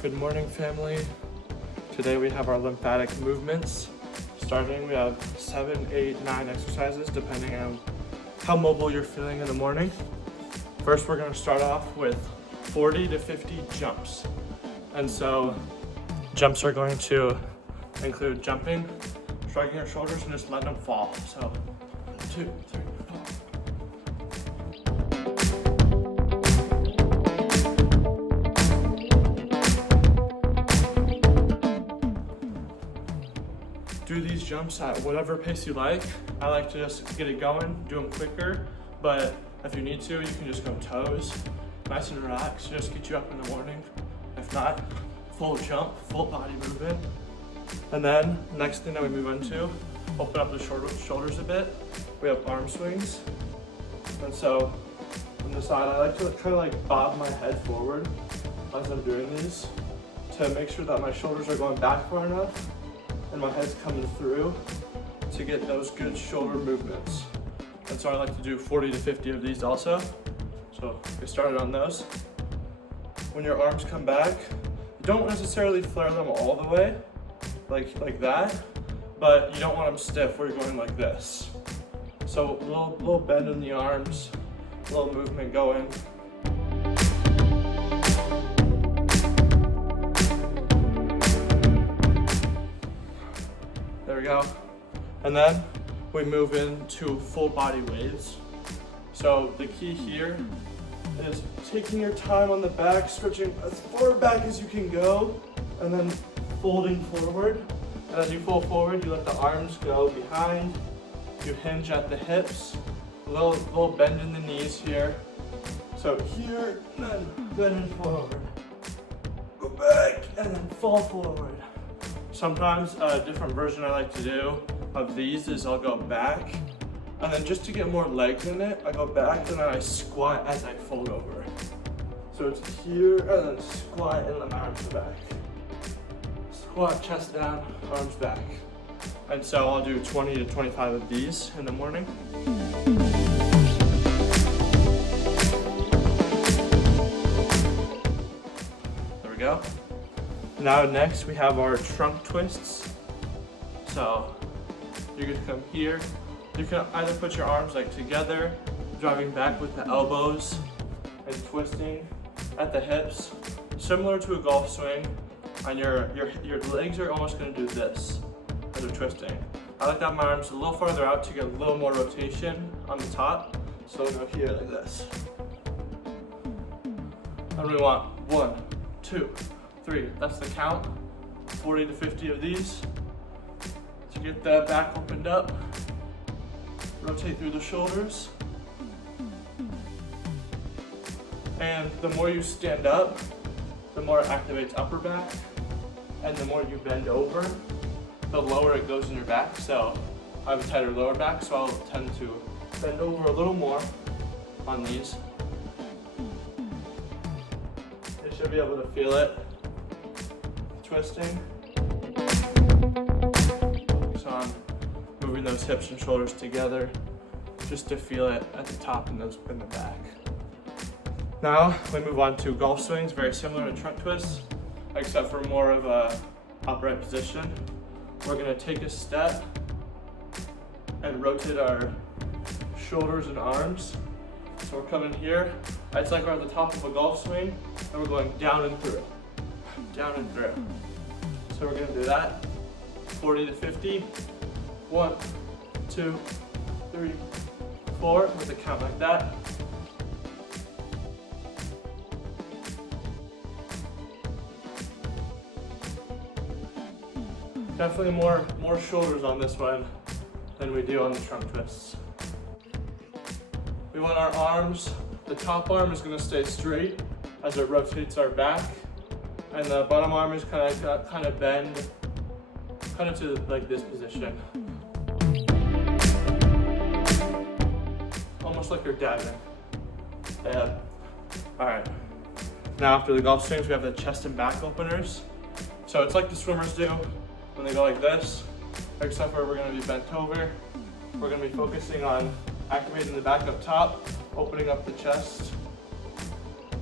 Good morning, family. Today we have our lymphatic movements. Starting, we have 7, 8, 9 exercises depending on how mobile you're feeling in the morning. First, we're going to start off with 40 to 50 jumps. And so jumps are going to include jumping, shrugging your shoulders, and just letting them fall. So 2, 3, 4. Do these jumps at whatever pace you like. I like to just get it going, do them quicker, but if you need to, you can just go toes. Nice and relaxed, just get you up in the morning. If not, full jump, full body movement. And then, next thing that we move into, open up the shoulders a bit. We have arm swings. And so, from the side, I like to kind of like bob my head forward as I'm doing these to make sure that my shoulders are going back far enough and my head's coming through to get those good shoulder movements. And so I like to do 40 to 50 of these also. So get started on those. When your arms come back, don't necessarily flare them all the way, like that, but you don't want them stiff where you're going like this. So a little bend in the arms, a little movement going. There we go. And then we move into full body waves. So the key here is taking your time on the back, stretching as far back as you can go, and then folding forward. And as you fold forward, you let the arms go behind. You hinge at the hips, a little bend in the knees here. So here, and then bend and forward. Go back, and then fall forward. Sometimes a different version I like to do of these is I'll go back, and then just to get more legs in it, I go back and then I squat as I fold over. So it's here and then squat and then arms back. Squat, chest down, arms back. And so I'll do 20 to 25 of these in the morning. There we go. Now next we have our trunk twists. So you can come here. You can either put your arms like together, driving back with the elbows and twisting at the hips, similar to a golf swing. And your legs are almost going to do this as you're twisting. I like to have my arms a little farther out to get a little more rotation on the top. So I'll go here like this. And we want 1, 2, 3. That's the count. 40 to 50 of these. To get the back opened up. Rotate through the shoulders. And the more you stand up, the more it activates upper back. And the more you bend over, the lower it goes in your back. So I have a tighter lower back, so I'll tend to bend over a little more on these. You should be able to feel it. Twisting. Focus on moving those hips and shoulders together just to feel it at the top and in the back. Now we move on to golf swings, very similar to trunk twists, except for more of a upright position. We're gonna take a step and rotate our shoulders and arms. So we're coming here. It's like we're at the top of a golf swing and we're going down and through. Down and through. So we're gonna do that. 40 to 50. 1, 2, 3, 4, with a count like that. Definitely more shoulders on this one than we do on the trunk twists. We want our arms, the top arm is gonna stay straight as it rotates our back. And the bottom arm is kind of bend, kind of to like this position. Almost like you're diving. Yeah. All right. Now after the golf swings, we have the chest and back openers. So it's like the swimmers do when they go like this, except for we're gonna be bent over. We're gonna be focusing on activating the back up top, opening up the chest,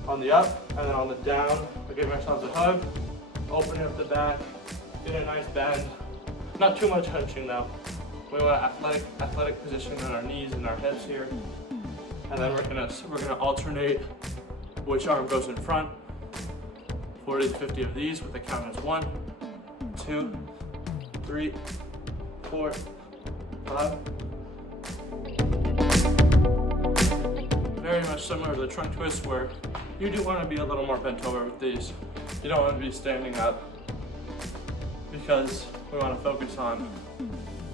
on the up, and then on the down, I give myself a hug, opening up the back, get a nice bend. Not too much hunching though. We want athletic position on our knees and our hips here. And then we're gonna alternate which arm goes in front. 40 to 50 of these with the count as 1, 2, 3, 4, 5. Very much similar to the trunk twist where you do want to be a little more bent over with these. You don't want to be standing up because we want to focus on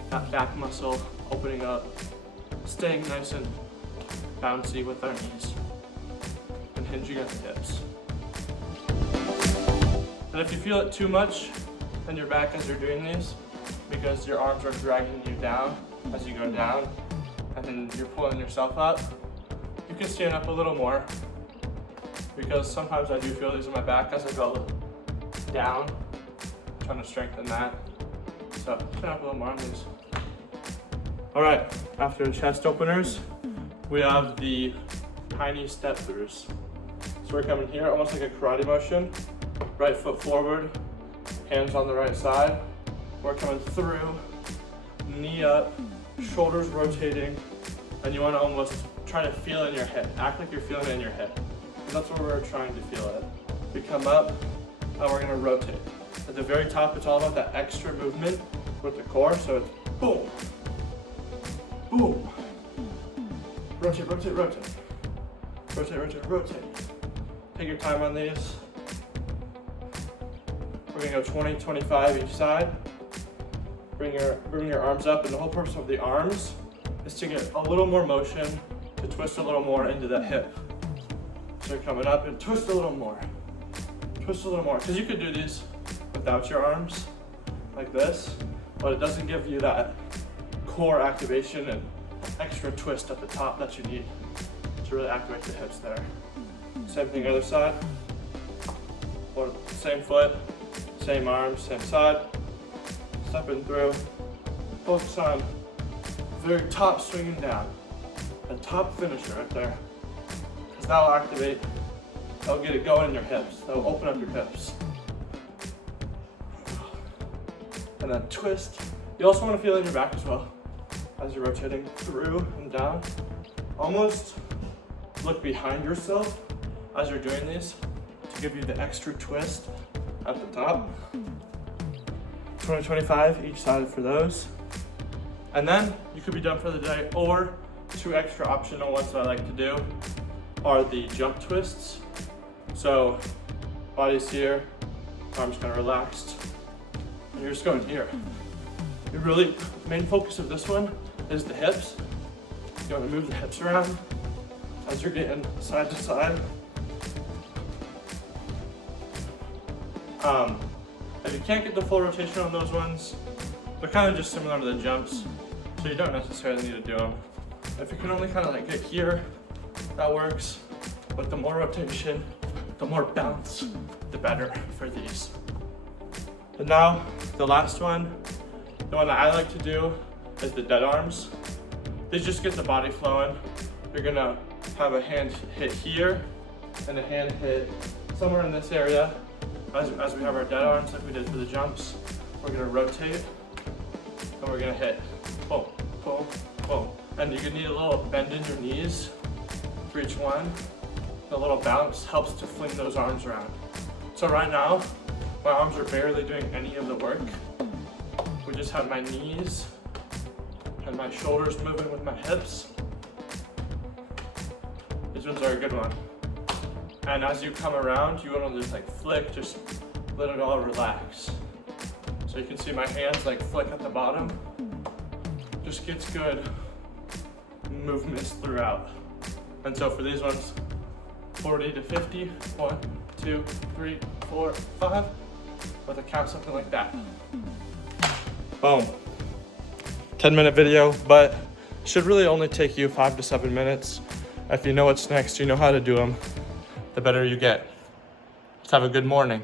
that back muscle opening up, staying nice and bouncy with our knees, and hinging at the hips. And if you feel it too much in your back as you're doing these, because your arms are dragging you down as you go down, and then you're pulling yourself up, you can stand up a little more, because sometimes I do feel these in my back as I go down, trying to strengthen that. So stand up a little more on these. All right, after the chest openers, we have the tiny step throughs. So we're coming here, almost like a karate motion. Right foot forward, hands on the right side. We're coming through, knee up, shoulders rotating, and you want to almost try to feel it in your head. Act like you're feeling it in your head. That's where we're trying to feel it. We come up, and we're gonna rotate. At the very top, it's all about that extra movement with the core, so it's boom, boom. Rotate, rotate, rotate. Rotate, rotate, rotate. Take your time on these. We're gonna go 20, 25 each side. Bring your arms up, and the whole purpose of the arms is to get a little more motion, to twist a little more into that hip. So you're coming up and twist a little more. Twist a little more, because you could do these without your arms, like this, but it doesn't give you that core activation and extra twist at the top that you need to really activate the hips there. Same thing other side, or same foot, same arms, same side, stepping through, focus on the very top swinging down, the top finisher right there, because that'll activate, that'll get it going in your hips, that'll open up your hips. And then twist. You also want to feel it in your back as well, as you're rotating through and down. Almost look behind yourself as you're doing these to give you the extra twist at the top. 20, 25 each side for those. And then you could be done for the day, or 2 extra optional ones that I like to do are the jump twists. So body's here, arms kind of relaxed, and you're just going here. The really main focus of this one is the hips. You want to move the hips around as you're getting side to side. If you can't get the full rotation on those ones, they're kind of just similar to the jumps, so you don't necessarily need to do them. If you can only kind of like get here, that works. But the more rotation, the more bounce, the better for these. And now, the last one, the one that I like to do is the dead arms. These just get the body flowing. You're gonna have a hand hit here and a hand hit somewhere in this area. As we have our dead arms like we did for the jumps, we're gonna rotate and we're gonna hit, boom, boom, boom. And you're gonna need a little bend in your knees for each one. The little bounce helps to fling those arms around. So right now, my arms are barely doing any of the work. We just have my knees and my shoulders moving with my hips. These ones are a good one. And as you come around, you want to just like flick, just let it all relax. So you can see my hands like flick at the bottom. Just gets good movements throughout. And so for these ones, 40 to 50, 1, 2, 3, 4, 5, with a count something like that. Boom. 10-minute video, but should really only take you 5 to 7 minutes. If you know what's next, you know how to do them, the better you get. Let's have a good morning.